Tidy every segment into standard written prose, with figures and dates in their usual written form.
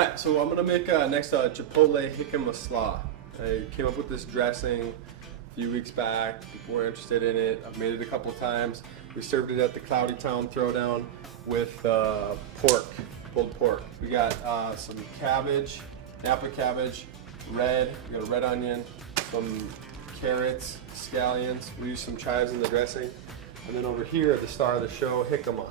Alright, so I'm going to make next Chipotle Jicama Slaw. I came up with this dressing a few weeks back. People were interested in it. I've made it a couple times. We served it at the Cloudy Town Throwdown with pork, pulled pork. We got some cabbage, Napa cabbage, red, we got a red onion, some carrots, scallions. We used some chives in the dressing. And then over here, the star of the show, jicama.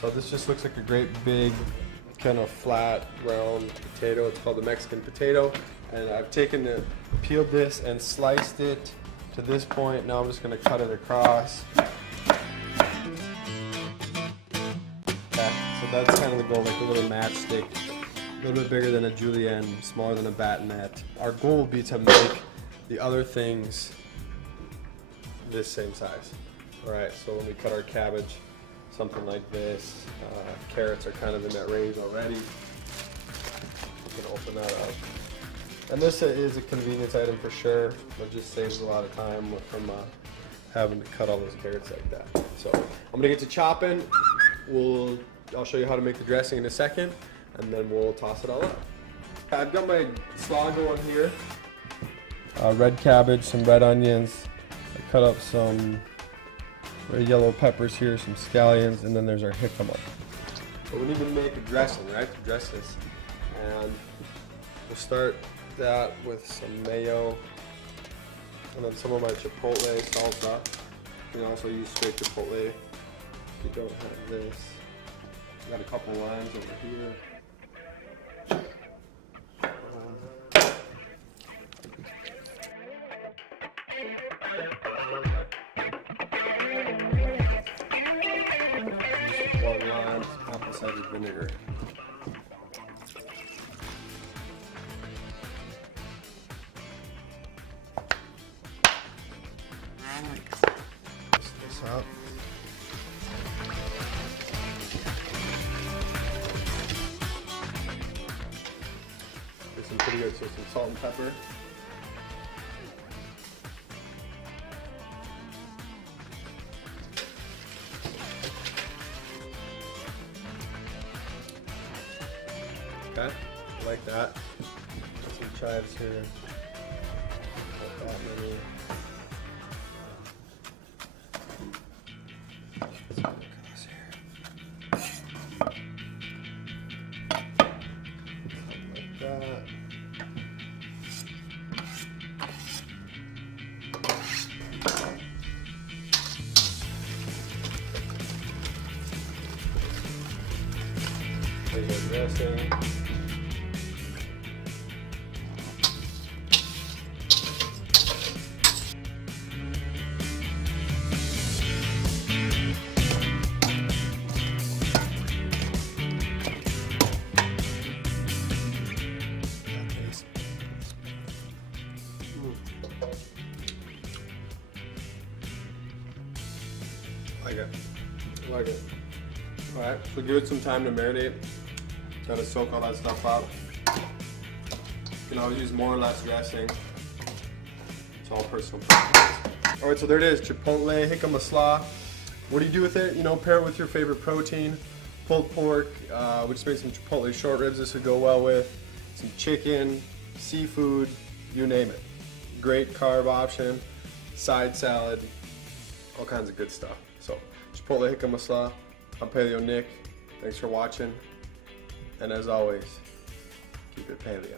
So this just looks like a great big, kind of flat, round potato. It's called the Mexican potato. And I've peeled this and sliced it to this point. Now I'm just gonna cut it across. Okay, so that's kind of the goal, like a little matchstick. A little bit bigger than a julienne, smaller than a batonette. Our goal will be to make the other things this same size. All right, so when we cut our cabbage, something like this. Carrots are kind of in that range already. We can open that up. And this is a convenience item for sure. It just saves a lot of time from having to cut all those carrots like that. So I'm gonna get to chopping. I'll show you how to make the dressing in a second, and then we'll toss it all up. I've got my slaw going here. Red cabbage, some red onions. I cut up some red yellow peppers here, some scallions, and then there's our jicama. But we need to make a dressing, right, to dress this. And we'll start that with some mayo, and then some of my Chipotle salsa. You can also use straight Chipotle if you don't have this. Got a couple lines over here. One lime, apple cider vinegar. Mix this up. Some pretty good, so some salt and pepper. Okay, I like that. Got some chives here. Not that many. Some across here. Something like that. There's our dressing. I like it. Alright, so give it some time to marinate. Gotta soak all that stuff up. You can always use more or less dressing. It's all personal preference. Alright, so there it is, Chipotle Jicama Slaw. What do you do with it? You know, pair it with your favorite protein. Pulled pork, we just made some Chipotle short ribs this would go well with. Some chicken, seafood, you name it. Great carb option, side salad, all kinds of good stuff. So, Chipotle Jicama Slaw. I'm Paleo Nick. Thanks for watching. And as always, keep it paleo.